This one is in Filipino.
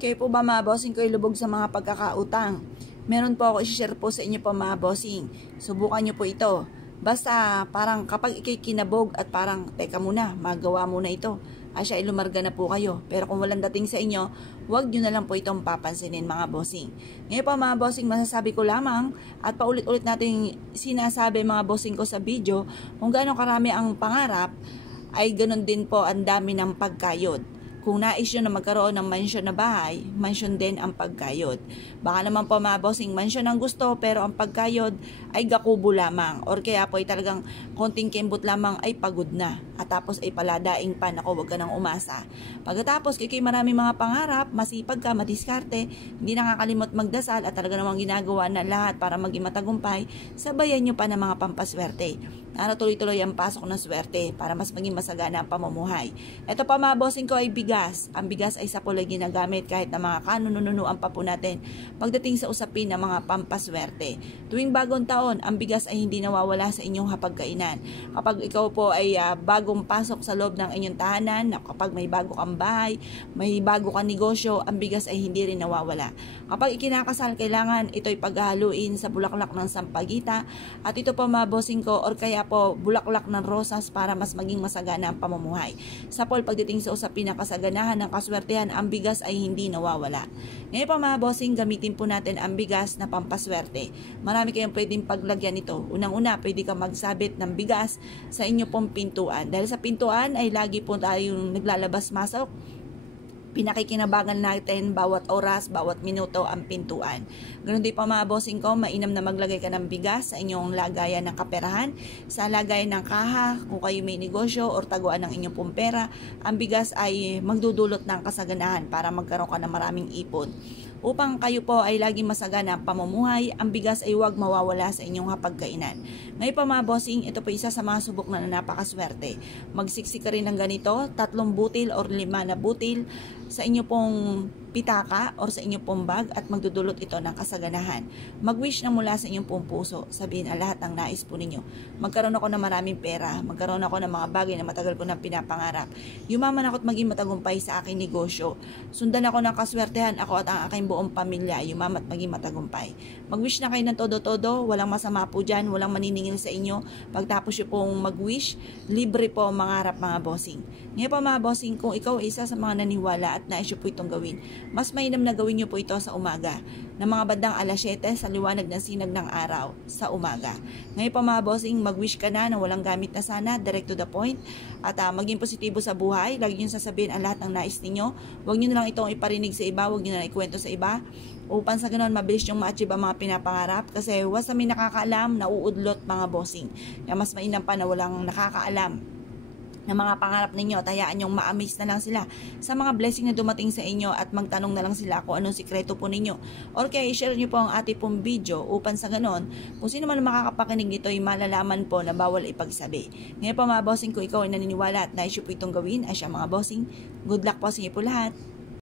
Kayo po ba mga bossing ko ilubog sa mga pagkakautang? Meron po ako i-share po sa inyo po mga bossing. Subukan nyo po ito. Basta parang kapag ikay kinabog at parang teka muna, magawa muna ito. Asya ilumarga na po kayo. Pero kung walang dating sa inyo, huwag nyo na lang po itong papansinin mga bossing. Ngayon po mga bossing, masasabi ko lamang at paulit-ulit natin sinasabi mga bossing ko sa video, kung gaano karami ang pangarap, ay ganun din po ang dami ng pagkayod. Kung nais nyo na magkaroon ng mansyon na bahay, mansyon din ang pagkayod. Baka naman po mga bossing, mansyon ang gusto pero ang pagkayod ay gakubo lamang. Or kaya po ay talagang konting kembot lamang ay pagod na. At tapos ay paladaing pa, naku, wag ka nang umasa. Pagkatapos, kay marami mga pangarap, masipag ka, madiskarte, hindi nakakalimot magdasal at talaga namang ginagawa na lahat para maging matagumpay, sabayan nyo pa ng mga pampaswerte. Ano tuloy-tuloy ang pasok ng swerte para mas maging masagana ang pamumuhay. Ito pa mga bossing ko ay bigas. Ang bigas ay sa pulay ginagamit kahit na mga kanununuan pa po natin pagdating sa usapin ng mga pampaswerte. Tuwing bagong taon, ang bigas ay hindi nawawala sa inyong hapagkainan. Kapag ikaw po ay bagong pasok sa loob ng inyong tahanan, kapag may bago kang bahay, may bago kang negosyo, ang bigas ay hindi rin nawawala. Kapag ikinakasal, kailangan ito'y paghahaluin sa bulaklak ng sampagita at ito po mga bossing ko or kaya po bulaklak ng rosas para mas maging masagana ang pamumuhay. Sa Paul, pagdating sa usapin ng kasaganahan ng kaswertehan, ang bigas ay hindi nawawala. Ngayon po mga bossing, gamitin po natin ang bigas na pampaswerte. Marami kayong pwedeng paglagyan ito. Unang-una, pwede ka magsabit ng bigas sa inyo pong pintuan. Dahil sa pintuan ay lagi po tayong naglalabas-masok. Pinakikinabangan natin bawat oras, bawat minuto ang pintuan. Ganun din pa mga bossing ko, mainam na maglagay ka ng bigas sa inyong lagayan ng kaperahan, sa lagayan ng kaha, kung kayo may negosyo or taguan ng inyong pong pera, ang bigas ay magdudulot ng kasaganahan para magkaroon ka ng maraming ipon. Upang kayo po ay laging masagana ang pamumuhay, ang bigas ay huwag mawawala sa inyong hapagkainan. Ngayon pa mga bossing, ito po isa sa mga subok na napakaswerte. Magsiksik ka rin ng ganito, 3 butil or 5 na butil sa inyo pong pitaka or sa inyo pong bag at magdudulot ito ng kasaganahan. Mag-wish na mula sa inyong pong puso. Sabihin ang lahat ng nais po ninyo. Magkaroon ako ng maraming pera. Magkaroon ako ng mga bagay na matagal ko nang pinapangarap. Yumaman ako at maging matagumpay sa aking negosyo. Sundan ako ng kaswertehan, ako at ang aking buong pamilya. Yumaman at maging matagumpay. Mag-wish na kayo ng todo-todo. Walang masama po dyan. Walang maniningil sa inyo. Pagtapos nyo pong mag-wish, libre po ang mangarap mga bossing. Ngayon pa mga bossing, kung ikaw isa sa mga naniwala at nais nyo po itong gawin, mas mainam na gawin nyo po ito sa umaga, ng mga bandang alas 7 sa liwanag ng sinag ng araw sa umaga. Ngayon pa mga bossing, mag-wish ka na walang gamit na sana, direct to the point, at maging positibo sa buhay. Lagi nyo sasabihin ang lahat ng nais ninyo. Huwag nyo na lang itong iparinig sa iba, huwag nyo na lang ikwento sa iba, upang sa ganoon mabilis yung ma-achieve ang mga pinapangarap. Kasi wasa may nakakaalam, nauudlot mga bossing. Kaya mas mainam pa na walang nakakaalam ng mga pangarap ninyo at hayaan yung ma-amaze na lang sila sa mga blessing na dumating sa inyo at magtanong na lang sila kung anong sikreto po ninyo. Or kaya i-share nyo po ang ating pong video upang sa ganon, kung sino man makakapakinig nito ay malalaman po na bawal ipagsabi. Ngayon po mga bossing, kung ikaw ay naniniwala at nais nyo po itong gawin, ay siya mga bossing, good luck po sa inyo po lahat.